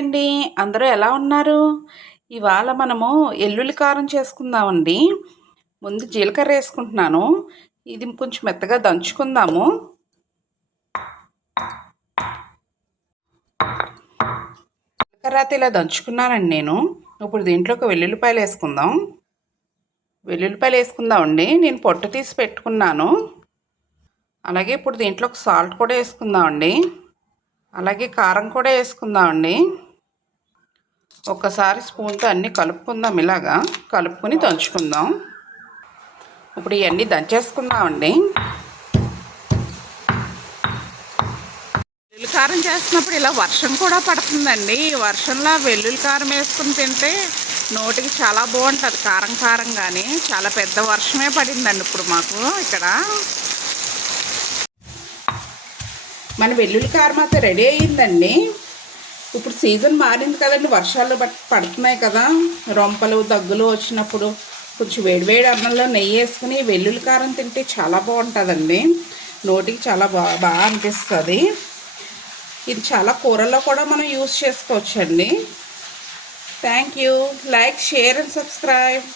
అండి. అందరూ ఎలా ఉన్నారు? ఇవాళ మనము ఎల్లుల్లి కారం చేసుకుందామండి. ముందు జీలకర్ర వేసుకుంటున్నాను. ఇది కొంచెం మెత్తగా దంచుకుందాము. జీలకర్ర ఇలా దంచుకున్నానండి నేను. ఇప్పుడు దీంట్లోకి వెల్లుల్లిపాయలు వేసుకుందాం. వెల్లుల్లిపాయలు వేసుకుందామండి. నేను పొట్టు తీసి పెట్టుకున్నాను. అలాగే ఇప్పుడు దీంట్లోకి సాల్ట్ కూడా వేసుకుందామండి. అలాగే కారం కూడా వేసుకుందామండి. ఒక్కసారి స్పూన్తో అన్నీ కలుపుకుందాం. ఇలాగా కలుపుకొని దంచుకుందాం. ఇప్పుడు ఇవన్నీ దంచేసుకుందామండి. వెల్లుల్లి కారం చేస్తున్నప్పుడు ఇలా వర్షం కూడా పడుతుందండి. ఈ వర్షంలో వెల్లుల్లి కారం వేసుకుని తింటే నోటికి చాలా బాగుంటుంది. కారం కారంగానే చాలా పెద్ద వర్షమే పడిందండి ఇప్పుడు మాకు ఇక్కడ. మన వెల్లుల్లి కారం అయితే రెడీ అయ్యిందండి. ఇప్పుడు సీజన్ మారింది కదండి, వర్షాలు పడుతున్నాయి కదా. రొంపలు దగ్గులు వచ్చినప్పుడు కొంచెం వేడివేడి అన్నంలో నెయ్యి వేసుకుని వెల్లుల్లి కారం తింటే చాలా బాగుంటుందండి. నోటికి చాలా బాగా అనిపిస్తుంది. ఇది చాలా కూరల్లో కూడా మనం యూస్ చేసుకోవచ్చండి. Thank you. Like, share and subscribe.